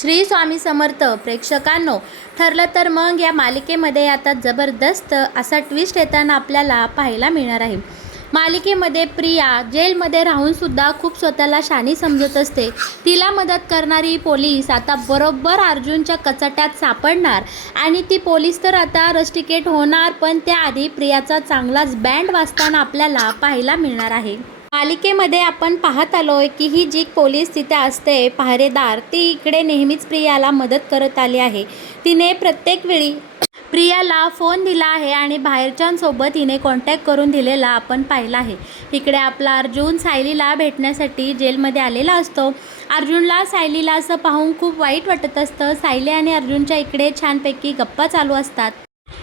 श्री स्वामी समर्थ प्रेक्षकांनो, ठरलं तर मग या मालिकेमध्ये आता जबरदस्त असा ट्विस्ट येताना आपल्याला पाहायला मिळणार आहे। मालिकेमध्ये प्रिया जेलमध्ये राहून सुद्धा खूप स्वतःला शानी समजत असते। तिला मदत करणारी पोलीस आता बरोबर अर्जुनच्या कचाट्यात सापडणार आणि ती पोलीस तर आता रस्टिकेट होणार, पण त्याआधी प्रियाचा चांगलाच बँड वाजताना आपल्याला पाहायला मिळणार आहे। मालिकेमध्ये आपण पाहत आलोय की ही जी पोलीस तिथे असते पहारेदार, ती इकडे नेहमीच प्रियाला मदत करत आली आहे। तिने प्रत्येक वेळी प्रियाला फोन दिला आहे आणि बाहेरच्यांसोबत हिने कॉन्टॅक्ट करून दिलेला आपण पाहिला आहे। इकडे आपला अर्जुन सायलीला भेटण्यासाठी जेलमध्ये आलेला असतो। अर्जुनला सायलीला असं पाहून खूप वाईट वाटत असतं। सायली आणि अर्जुनच्या इकडे छानपैकी गप्पा चालू असतात।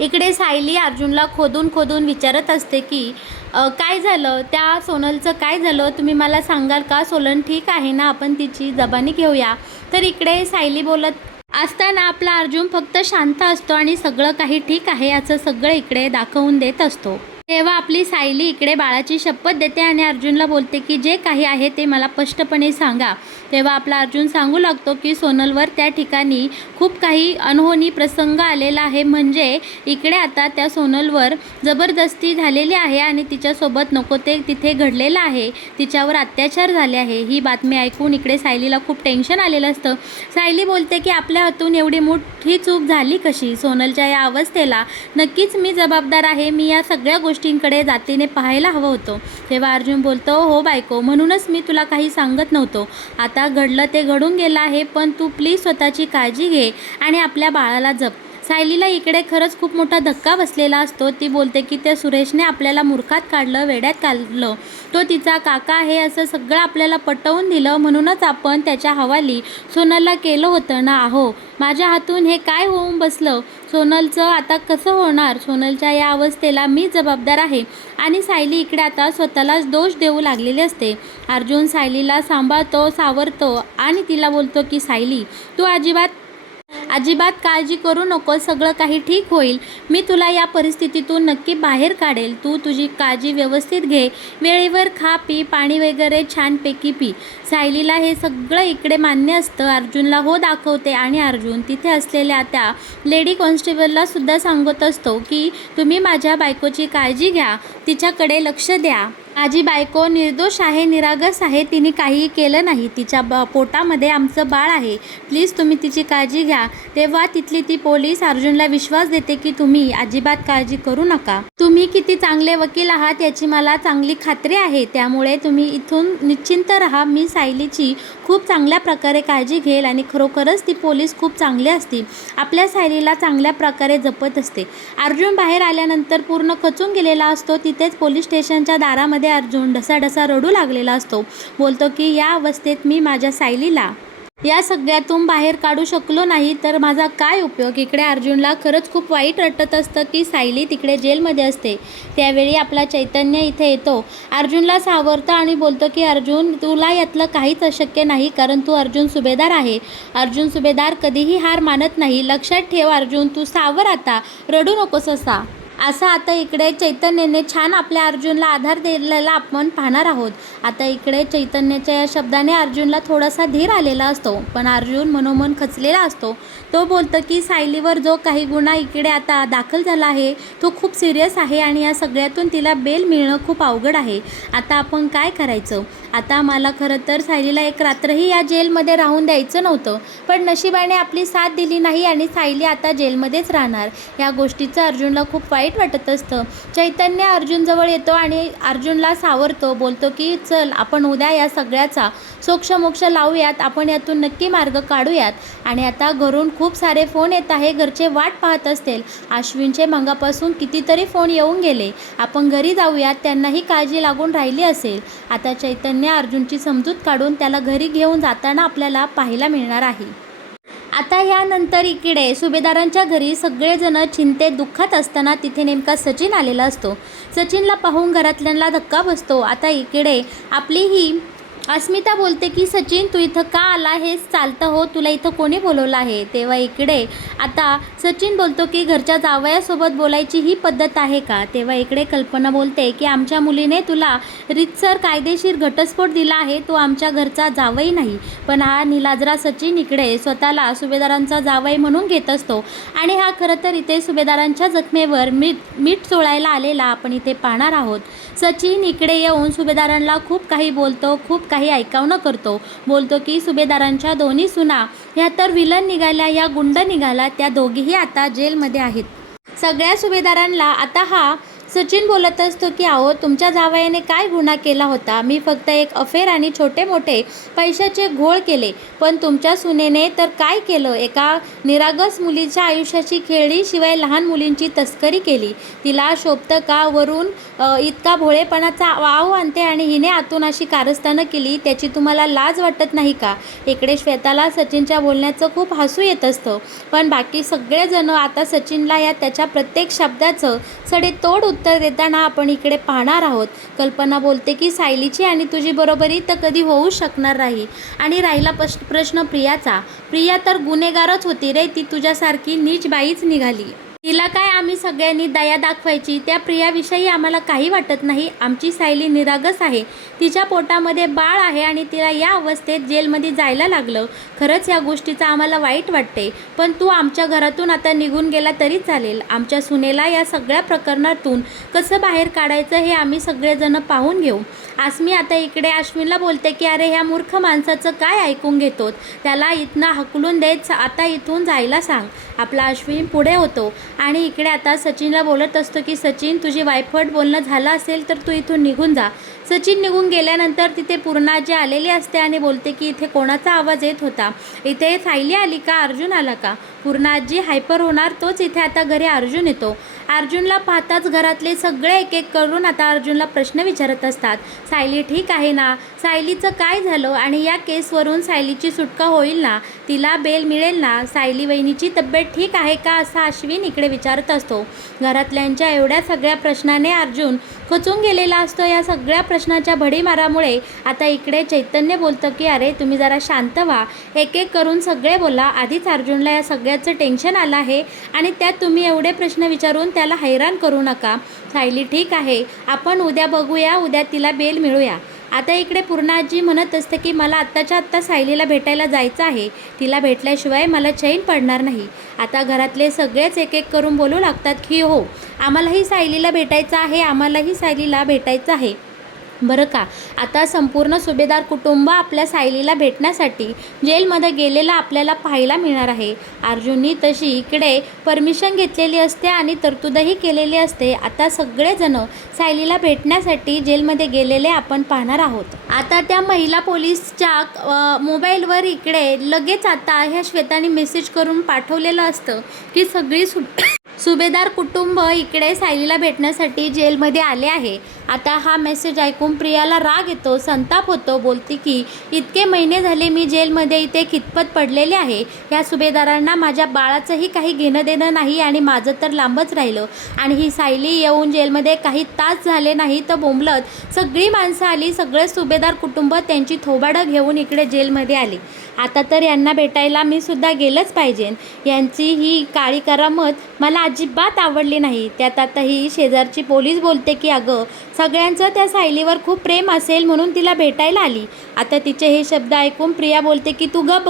इकडे सायली अर्जुनला खोदून विचारत असते की काय झालं, त्या सोनलचं काय झालं, तुम्ही मला सांगाल का? सोनल ठीक आहे ना, आपण तिची जबानी घेऊया। तर इकडे सायली बोलत असताना आपला अर्जुन फक्त शांत असतो आणि सगळं काही ठीक आहे याचं सगळं इकडे दाखवून देत असतो। तेव्हा आपली सायली इकडे बाळाची शपथ देते आणि अर्जुनला बोलते की जे काही आहे ते मला स्पष्टपणे सांगा। तेव्हा आपला अर्जुन सांगू लागतो की सोनलवर त्या ठिकाणी खूप काही अनहोनी प्रसंग आलेला आहे, म्हणजे इकडे आता त्या सोनलवर जबरदस्ती झालेली आहे आणि तिच्यासोबत नको ते तिथे घडलेलं आहे, तिच्यावर अत्याचार झाले आहे। ही बातमी ऐकून इकडे सायलीला खूप टेन्शन आलेलं असतं। सायली बोलते की आपल्या हातून एवढी मोठी चूक झाली कशी? सोनलच्या या अवस्थेला नक्कीच मी जबाबदार आहे, मी या सगळ्या गोष्टींकडे जातीने पाहायला हवं होतं। तेव्हा अर्जुन बोलतो, हो बायको, म्हणूनच मी तुला काही सांगत नव्हतो। आता घडलं ते घडून गेलं आहे, पण तू प्लीज स्वतःची काळजी घे आणि आपल्या बाळाला जप। सायलीला इकडे खरंच खूप मोठा धक्का बसलेला असतो। ती बोलते की त्या सुरेशने आपल्याला मूर्खात काढलं, वेड्यात काढलं, तो तिचा काका आहे असं सगळं आपल्याला पटवून दिलं, म्हणूनच आपण त्याच्या हवाली सोनलला केलं होतं ना। अहो, माझ्या हातून हे काय होऊन बसलं? सोनलचं आता कसं होणार? सोनलच्या या अवस्थेला मी जबाबदार आहे आणि सायली इकडे आता स्वतःलाच दोष देऊ लागलेली असते। अर्जुन सायलीला सांभाळतो, सावरतो आणि तिला बोलतो की सायली, तू अजिबात काळजी करू नको, सगळं काही ठीक होईल। मी तुला या परिस्थितीतून नक्की बाहेर काढेल। तू तुझी काळजी व्यवस्थित घे, वेळेवर खा पी, पाणी वगैरे छानपैकी पी। सायलीला हे सगळं इकडे मान्य असतं। अर्जुनला हो दाखवते आणि अर्जुन तिथे असलेल्या त्या लेडी कॉन्स्टेबलला सुद्धा सांगत असतो की तुम्ही माझ्या बायकोची काळजी घ्या, तिच्याकडे लक्ष द्या। माझी बायको निर्दोष आहे, निरागस आहे, तिने काहीही केलं नाही, तिच्या पोटामध्ये आमचं बाळ आहे, प्लीज तुम्ही तिची काळजी घ्या। तेव्हा तिथली ती पोलीस अर्जुनला विश्वास देते की तुम्ही अजिबात काळजी करू नका, तुम्ही किती चांगले वकील आहात याची मला चांगली खात्री आहे, त्यामुळे तुम्ही इथून निश्चिंत राहा। मी सायलीची खूप चांगल्या प्रकारे काळजी घेईल आणि खरोखरच ती पोलीस खूप चांगली असते, आपल्या सायलीला चांगल्या प्रकारे जपत असते। अर्जुन बाहेर आल्यानंतर पूर्ण खचून गेलेला असतो। तिथेच पोलीस स्टेशनच्या दारामध्ये अर्जुन ढसाढसा रडू लागलेला असतो। बोलतो की या अवस्थेत मी माझ्या सायलीला या सगळ्यातून बाहेर काढू शकलो नाही तर माझा काय उपयोग? इकडे अर्जुनला खरंच खूप वाईट वाटत असतं की सायली तिकडे जेलमध्ये असते। त्यावेळी आपला चैतन्य इथे येतो, अर्जुनला सावरतो आणि बोलतो की अर्जुन, तुला यातलं काहीच अशक्य नाही, कारण तू अर्जुन सुभेदार आहे। अर्जुन सुभेदार कधीही हार मानत नाही, लक्षात ठेव अर्जुन, तू सावर, आता रडू नकोस असं आता इकडे चैतन्याने छान आपल्या अर्जुनला आधार दिलेला आपण पाहणार आहोत। आता इकडे चैतन्याच्या या शब्दाने अर्जुनला थोडासा धीर आलेला असतो, पण अर्जुन मनोमन खचलेला असतो। तो बोलतो की सायलीवर जो काही गुन्हा इकडे आता दाखल झाला आहे तो खूप सिरियस आहे आणि या सगळ्यातून तिला बेल मिळणं खूप अवघड आहे। आता आपण काय करायचं? आता मला खरं तर सायलीला एक रात्रही या जेलमध्ये राहून द्यायचं नव्हतं, पण नशिबाने आपली साथ दिली नाही आणि सायली आता जेलमध्येच राहणार। या गोष्टीचं अर्जुनला खूप वाईट वाटत असतं। चैतन्य अर्जुनजवळ येतो आणि अर्जुनला सावरतो, बोलतो की चल आपण उद्या या सगळ्याचा सोक्षमोक्ष लावूयात, आपण यातून नक्की मार्ग काढूयात। आणि आता घरून खूप सारे फोन येत आहे, घरचे वाट पाहत असतील, अश्विनचे मंगापासून कितीतरी फोन येऊन गेले, आपण घरी जाऊयात, त्यांनाही काळजी लागून राहिली असेल। आता चैतन्य अर्जुनची समजूत काढून त्याला घरी घेऊन जाताना आपल्याला पाहायला मिळणार आहे। आता यानंतर इकडे सुभेदारांच्या घरी सगळेजण चिंतेत दुःखात असताना तिथे नेमका सचिन आलेला असतो। सचिनला पाहून घरातल्यांना धक्का बसतो। आता इकडे आपली ही अस्मिता बोलते की सचिन तू इथं का आला हेच चालतं हो, तुला इथं कोणी बोलवलं आहे. तेव्हा इकडे आता सचिन बोलतो की घरच्या जावयासोबत बोलायची ही पद्धत आहे का. तेव्हा इकडे कल्पना बोलते की आमच्या मुलीने तुला रीतसर कायदेशीर घटस्फोट दिला आहे, तो आमच्या घरचा जावई नाही. पण हा निलाजरा सचिन इकडे स्वतःला सुभेदारांचा जावई म्हणून घेत असतो आणि हा खरं तर इथे सुभेदारांच्या जखमेवर मीठ चोळायला आलेला आपण इथे पाहणार आहोत. सचिन इकडे येऊन सुभेदारांना खूप काही बोलतो, खूप काही ऐकावणं करतो. बोलतो की सुभेदारांच्या दोन्ही सुना ह्या तर विलन निघाल्या, ह्या गुंड निघाल्या, त्या दोघीही आता जेलमध्ये आहेत. सगळ्या सुभेदारांना आता हा सचिन बोलत असतो की अहो तुमच्या जावयाने काय गुन्हा केला होता, मी फक्त एक अफेअर आणि छोटे मोठे पैशाचे घोळ केले, पण तुमच्या सुनेने तर काय केलं, एका निरागस मुलीच्या आयुष्याची खेळली, शिवाय लहान मुलींची तस्करी केली. तिला शोभतं का वरून इतका भोळेपणाचा वाव आणते आणि हिने आतून अशी कारस्थानं केली, त्याची तुम्हाला लाज वाटत नाही का. इकडे श्वेताला सचिनच्या बोलण्याचं खूप हसू येत असतं, पण बाकी सगळेजण आता सचिनला या त्याच्या प्रत्येक शब्दाचं सडेतोड उत्तर देताना आपण इकडे पाहणार आहोत. कल्पना बोलते की सायलीची आणि तुझी बरोबरी तर कधी होऊ शकणार नाही. आणि राहिला प्रश्न प्रियाचा, प्रिया तर गुन्हेगारच होती रे, ती तुझ्यासारखी नीच बाईच निघाली. तिला काय आम्ही सगळ्यांनी दया दाखवायची, त्या प्रियाविषयी आम्हाला काही वाटत नाही. आमची सायली निरागस आहे, तिच्या पोटामध्ये बाळ आहे आणि तिला या अवस्थेत जेलमध्ये जायला लागलं. खरंच या गोष्टीचं आम्हाला वाईट वाटते, पण तू आमच्या घरातून आता निघून गेला तरी चालेल. आमच्या सुनेला या सगळ्या प्रकरणातून कसं बाहेर काढायचं हे आम्ही सगळेजण पाहून घेऊ. आस्मी आता इकडे अश्विनला बोलते की अरे ह्या मूर्ख माणसाचं काय ऐकून घेतोत, त्याला इथनं हकलून देत आता इथून जायला सांग. आपला अश्विन पुढे होतो आणि इकडे आता सचिनला बोलत असतो की सचिन तुझी वायफट बोलणं झालं असेल तर तू इथून निघून जा. सचिन निघून गेल्यानंतर तिथे पूर्णाजी आलेली असते आणि बोलते की इथे कोणाचा आवाज येत होता, इथे सायली आली का, अर्जुन आला का. पूर्णाजी हायपर होणार, तोच इथे आता घरी अर्जुन येतो. अर्जुनला पाहताच घरातले सगळे एक एक करून आता अर्जुनला प्रश्न विचारत असतात. सायली ठीक आहे ना, सायलीचं काय झालं आणि या केसवरून सायलीची सुटका होईल ना, तिला बेल मिळेल ना, सायली वहिनीची तब्येत ठीक आहे का, असा अश्विन इकडे विचारत असतो. घरातल्यांच्या एवढ्या सगळ्या प्रश्नाने अर्जुन खचून गेलेला असतो. या सगळ्या प्रश्नाच्या भडीमारामुळे आता इकडे चैतन्य बोलतं की अरे तुम्ही जरा शांत व्हा, एक एक करून सगळे बोला. आधीच अर्जुनला या सगळ्याचं टेन्शन आलं आहे आणि त्यात तुम्ही एवढे प्रश्न विचारून त्याला हैराण करू नका. सायली ठीक आहे, आपण उद्या बघूया, उद्या तिला बेल मिळूया. आता इकडे पूर्णाजी म्हणत असते की मला आत्ताच्या आत्ता सायलीला भेटायला जायचं आहे, तिला भेटल्याशिवाय मला चैन पडणार नाही. आता घरातले सगळेच एक एक करून बोलू लागतात की हो आम्हालाही सायलीला भेटायचं आहे, आम्हालाही सायलीला भेटायचं आहे. बरं का, आता संपूर्ण सुभेदार कुटुंब आपल्या सायलीला भेटण्यासाठी जेलमध्ये गेलेला आपल्याला पाहायला मिळणार आहे. अर्जुननी तशी इकडे परमिशन घेतलेली असते आणि तरतूदही केलेली असते. आता सगळेजण सायलीला भेटण्यासाठी जेलमध्ये गेलेले आपण पाहणार आहोत. आता त्या महिला पोलीसच्या मोबाईलवर इकडे लगेच आता ह्या श्वेताने मेसेज करून पाठवलेलं असतं की सगळी सुभेदार कुटुंब इकडे सायलीला भेटण्यासाठी जेलमध्ये आले आहे. आता हा मेसेज ऐकून प्रियाला राग येतो, संताप होतो. बोलते की इतके महिने झाले मी जेलमध्ये इथे खितपत पडलेले आहे, या सुभेदारांना माझ्या बाळाचंही काही घेणं देणं नाही आणि माझं तर लांबच राहिलं. आणि ही सायली येऊन जेलमध्ये काही तास झाले नाही तर बोंबलत सगळी माणसं आली, सगळे सुभेदार कुटुंब त्यांची थोबाडं घेऊन इकडे जेलमध्ये आली. आता तर यांना भेटायला मी सुद्धा गेलंच पाहिजे. यांची ही काळी करामत मला अजिबात आवडली नाही. त्यात आता ही शेजारची पोलीस बोलते की अगं सगळ्यांचं त्या सायलीवर खूप प्रेम असेल म्हणून तिला भेटायला आली. आता तिचे हे शब्द ऐकून प्रिया बोलते की तू गप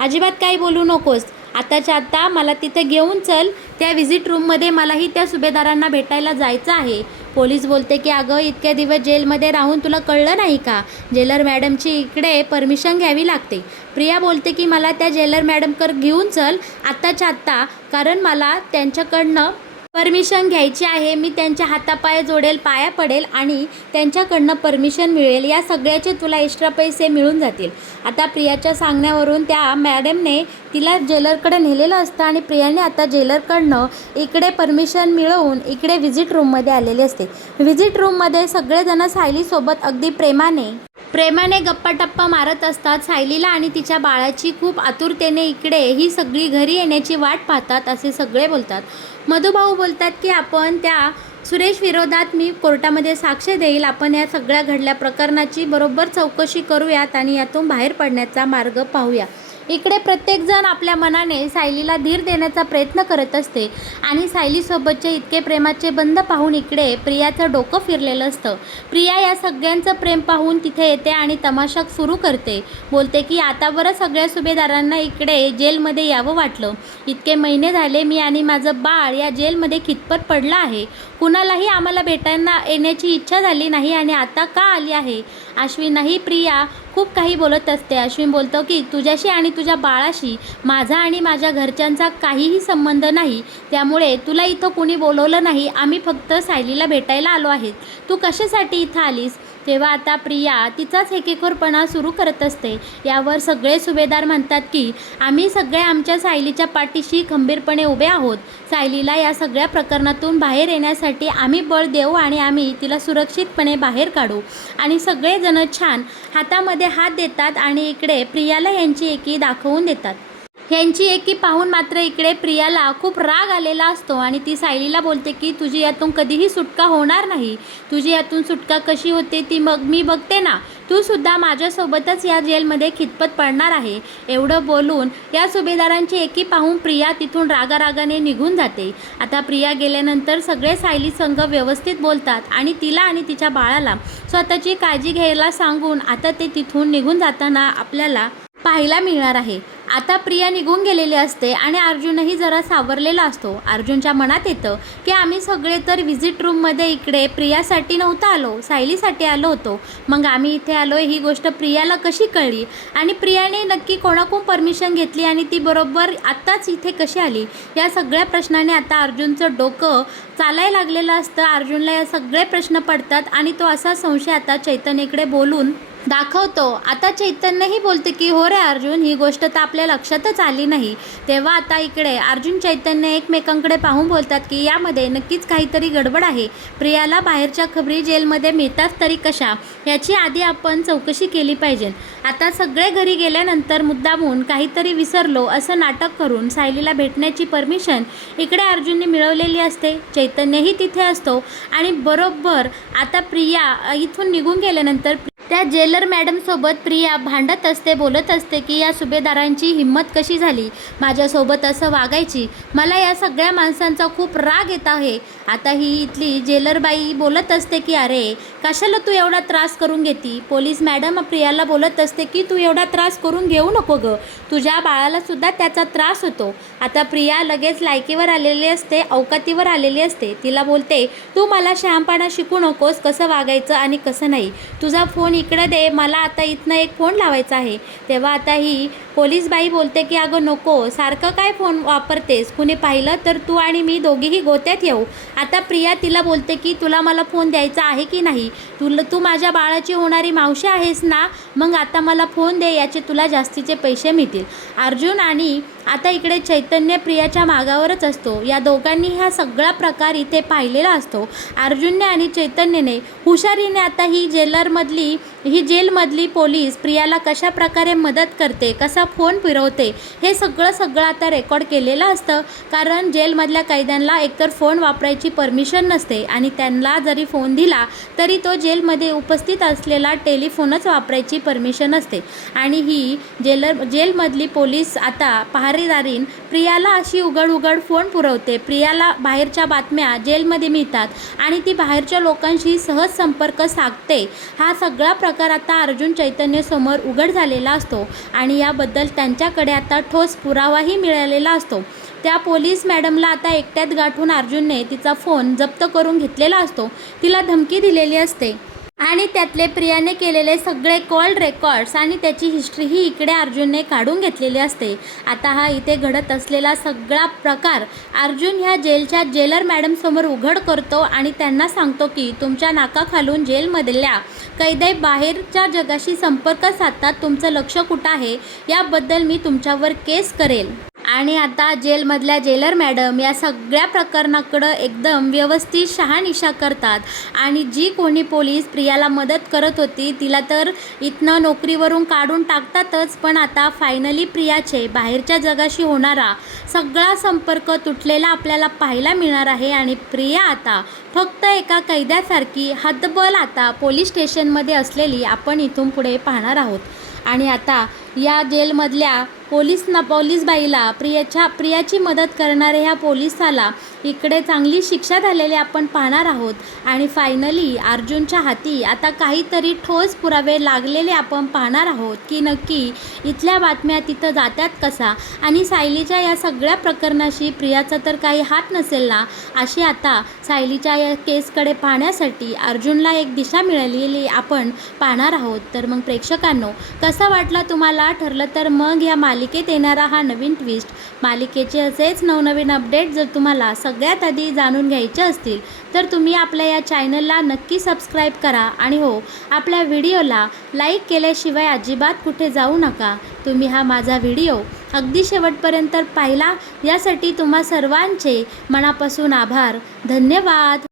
अजिबात काही बोलू नकोस, आताच्या आत्ता मला तिथे घेऊन चल, त्या व्हिजिट रूममध्ये मलाही त्या सुभेदारांना भेटायला जायचं आहे. पोलीस बोलते की अगं इतक्या दिवस जेलमध्ये राहून तुला कळलं नाही का, जेलर मॅडमची इकडे परमिशन घ्यावी लागते. प्रिया बोलते की मला त्या जेलर मॅडमकर घेऊन चल आत्ताच्या आत्ता, कारण मला त्यांच्याकडनं परमिशन घ्यायची आहे. मी त्यांच्या हातापाय जोडेल, पाया पडेल आणि त्यांच्याकडनं परमिशन मिळेल. या सगळ्याचे तुला एक्स्ट्रा पैसे मिळून जातील. आता प्रियाच्या सांगण्यावरून त्या मॅडमने तिला जेलरकडे नेलेलं असतं आणि प्रियाने आता जेलरकडनं इकडे परमिशन मिळवून इकडे व्हिजिट रूममध्ये आलेले असते. व्हिजिट रूममध्ये सगळेजण सायलीसोबत अगदी प्रेमाने गप्पा मारत असतात. सायलीला आणि तिच्या बाळाची खूप आतुरतेने इकडे ही सगळी घरी येण्याची वाट पाहतात असे सगळे बोलतात. मधुभाऊ बोलतात की आपण त्या सुरेश विरोधात मी कोर्टामध्ये साक्ष देईल. आपण या सगळ्या घडल्या प्रकरणाची बरोबर चौकशी करूयात आणि यातून बाहेर पडण्याचा मार्ग पाहूया. इकडे प्रत्येकजण आपल्या मनाने सायलीला धीर देण्याचा प्रयत्न करत असते आणि सायलीसोबतचे इतके प्रेमाचे बंध पाहून इकडे प्रियाचं डोकं फिरलेलं असतं. प्रिया या सगळ्यांचं प्रेम पाहून तिथे येते आणि तमाशा सुरू करते. बोलते की आता बरं सगळ्या सुभेदारांना इकडे जेलमध्ये यावं वाटलं. इतके महिने झाले मी आणि माझं बाळ या जेलमध्ये खितपत पडलं आहे. कुणालाही आम्हाला भेटायला येण्याची इच्छा झाली नाही आणि आता का आली आहे. अश्विनही प्रिया खूप काही बोलत असते. अश्विन बोलतो की तुझ्याशी आणि तुझ्या बाळाशी माझा आणि माझ्या घरच्यांचा काहीही संबंध नाही, त्यामुळे तुला इथं कुणी बोलवलं नाही. आम्ही फक्त सायलीला भेटायला आलो आहेत. तू कशासाठी इथं आलीस. तेव्हा आता प्रिया तिचाच हेकेखोरपणा सुरू करत असते. यावर सगळे सुभेदार म्हणतात की आम्ही सगळे आमच्या सायलीच्या पाठीशी खंबीरपणे उभे आहोत. सायलीला या सगळ्या प्रकरणातून बाहेर येण्यासाठी आम्ही बळ देऊ आणि आम्ही तिला सुरक्षितपणे बाहेर काढू. आणि सगळेजण छान हातामध्ये हात देतात आणि इकडे प्रियाला यांची एकी दाखवून देतात. यांची एकी पाहून मात्र इकडे प्रियाला खूप राग आलेला असतो आणि ती सायलीला बोलते की तुझी यातून कधीही सुटका होणार नाही. तुझी यातून सुटका कशी होते ती मग मी बघते ना. तू सुद्धा माझ्यासोबतच या जेलमध्ये खितपत पडणार आहे. एवढं बोलून या सुभेदारांची एकी पाहून प्रिया तिथून रागारागाने निघून जाते. आता प्रिया गेल्यानंतर सगळे सायली संघ व्यवस्थित बोलतात आणि तिला आणि तिच्या बाळाला स्वतःची काळजी घ्यायला सांगून आता ते तिथून निघून जाताना आपल्याला पाहायला मिळणार आहे. आता प्रिया निघून गेलेली असते आणि अर्जुनही जरा सावरलेला असतो. अर्जुनच्या मनात येतं की आम्ही सगळे तर व्हिजिट रूममध्ये इकडे प्रियासाठी नव्हतं आलो, सायलीसाठी आलो होतो. मग आम्ही इथे आलो ही गोष्ट प्रियाला कशी कळली आणि प्रियाने नक्की कोणाकडून परमिशन घेतली आणि ती बरोबर आत्ताच इथे कशी आली. या सगळ्या प्रश्नाने आता अर्जुनचं डोकं चालायला लागलेलं असतं. अर्जुनला या सगळे प्रश्न पडतात आणि तो असा संशय आता चैतन्यकडे बोलून दाखवतो. आता चैतन्यही बोलते की हो रे अर्जुन, ही गोष्ट तर आपल्या लक्षातच आली नाही. तेव्हा आता इकडे अर्जुन चैतन्य एकमेकांकडे पाहून बोलतात की यामध्ये नक्कीच काहीतरी गडबड आहे. प्रियाला बाहेरच्या खबरी जेलमध्ये मिळतात तरी कशा, याची आधी आपण चौकशी केली पाहिजे. आता सगळे घरी गेल्यानंतर मुद्दामून काहीतरी विसरलो असं नाटक करून सायलीला भेटण्याची परमिशन इकडे अर्जुनने मिळवलेली असते. चैतन्यही तिथे असतो आणि बरोबर आता प्रिया इथून निघून गेल्यानंतर त्या जेलर मॅडमसोबत प्रिया भांडत असते, बोलत असते की या सुभेदारांची हिंमत कशी झाली माझ्यासोबत असं वागायची. मला या सगळ्या माणसांचा खूप राग येत आहे. आता ही इथली जेलरबाई बोलत असते की अरे कशाला तू एवढा त्रास करून घेती. पोलीस मॅडम प्रियाला बोलत असते की तू एवढा त्रास करून घेऊ नको गं, तुझ्या बाळाला सुद्धा त्याचा त्रास होतो. आता प्रिया लगेच लायकीवर आलेली असते, अवकातीवर आलेली असते. तिला बोलते तू मला शहाणपणा शिकू नकोस, कसं वागायचं आणि कसं नाही. तुझा फोन इकडे दे, मला आता इथनं एक फोन लावायचा आहे. तेव्हा आता ही पोलीस बाई बोलते की अगं नको, सारखं काय फोन वापरतेस, कुणी पाहिलं तर तू आणि मी दोघीही गोत्यात येऊ. आता प्रिया तिला बोलते की तुला मला फोन द्यायचा आहे की नाही. तू माझ्या बाळाची होणारी मावशी आहेस ना, मग आता मला फोन दे, याचे तुला जास्तीचे पैसे मिळतील. अर्जुन आणि आता इकडे चैतन्य प्रियाच्या मागावरच असतो. या दोघांनी हा सगळा प्रकार इथे पाहिलेला असतो. अर्जुनने आणि चैतन्यने हुशारीने आता ही जेलमधली पोलीस प्रियाला कशा प्रकारे मदत करते, कसा फोन फिरवते, हे सगळं आता रेकॉर्ड केलेलं असतं. कारण जेलमधल्या कैद्यांना एकतर फोन वापरायची परमिशन नसते आणि त्यांना जरी फोन दिला तरी तो जेलमध्ये उपस्थित असलेला टेलिफोनच वापरायची परमिशन असते. आणि ही जेलमधली पोलीस आता पहारेदारीन प्रियाला अशी उघड फोन पुरवते. प्रियाला बाहेरच्या बातम्या जेलमध्ये मिळतात आणि ती बाहेरच्या लोकांशी सहज संपर्क साधते. हा सगळा प्रकार आता अर्जुन चैतन्य समोर उघड झालेला असतो आणि याबद्दल त्यांच्याकडे आता ठोस पुरावाही मिळालेला असतो. त्या पोलीस मॅडमला आता एकट्यात गाठून अर्जुनने तिचा फोन जप्त करून घेतलेला असतो. तिला धमकी दिलेली असते आणि त्यातले प्रियाने केलेले सगळे कॉल रेकॉर्ड्स आणि त्याची हिस्ट्रीही इकडे अर्जुनने काढून घेतलेली असते. आता हा इथे घडत असलेला सगळा प्रकार अर्जुन ह्या जेलच्या जेलर मॅडमसमोर उघड करतो आणि त्यांना सांगतो की तुमच्या नाकाखालून जेलमधल्या कैदी बाहेरच्या जगाशी संपर्क साधतात, तुमचं लक्ष कुठं आहे याबद्दल मी तुमच्यावर केस करेल. आणि आता जेलमधल्या जेलर मॅडम या सगळ्या प्रकरणाकडं एकदम व्यवस्थित शहानिशा करतात आणि जी कोणी पोलीस प्रियाला मदत करत होती तिला तर इथनं नोकरीवरून काढून टाकतातच, पण आता फायनली प्रियाचे बाहेरच्या जगाशी होणारा सगळा संपर्क तुटलेला आपल्याला पाहायला मिळणार आहे आणि प्रिया आता फक्त एका कैद्यासारखी हतबल आता पोलीस स्टेशनमध्ये असलेली आपण इथून पुढे पाहणार आहोत. आणि आता या जेलमधल्या पोलीस बाईला प्रियाची मदत करणाऱ्या ह्या पोलिसाला इकडे चांगली शिक्षा झालेली आपण पाहणार आहोत. आणि फायनली अर्जुनच्या हाती आता काहीतरी ठोस पुरावे लागलेले आपण पाहणार आहोत की नक्की इथल्या बातम्या तिथं जातात कसा आणि सायलीच्या या सगळ्या प्रकरणाशी प्रियाचा तर काही हात नसेल ना, अशी आता सायलीच्या या केसकडे पाहण्यासाठी अर्जुनला एक दिशा मिळालेली आपण पाहणार आहोत. तर मग प्रेक्षकांनो, कसा वाटला तुम्हाला? ठरलं तर मग या मालिकेत येणारा हा नवीन ट्विस्ट, मालिकेचे असेच नवनवीन अपडेट जर तुम्हाला सगळ्यात आधी जाणून घ्यायचे असतील तर तुम्ही आपल्या या चॅनलला नक्की सबस्क्राईब करा आणि हो, आपल्या व्हिडिओला लाईक केल्याशिवाय अजिबात कुठे जाऊ नका. तुम्ही हा माझा व्हिडिओ अगदी शेवटपर्यंत पाहिला यासाठी तुम्हा सर्वांचे मनापासून आभार. धन्यवाद.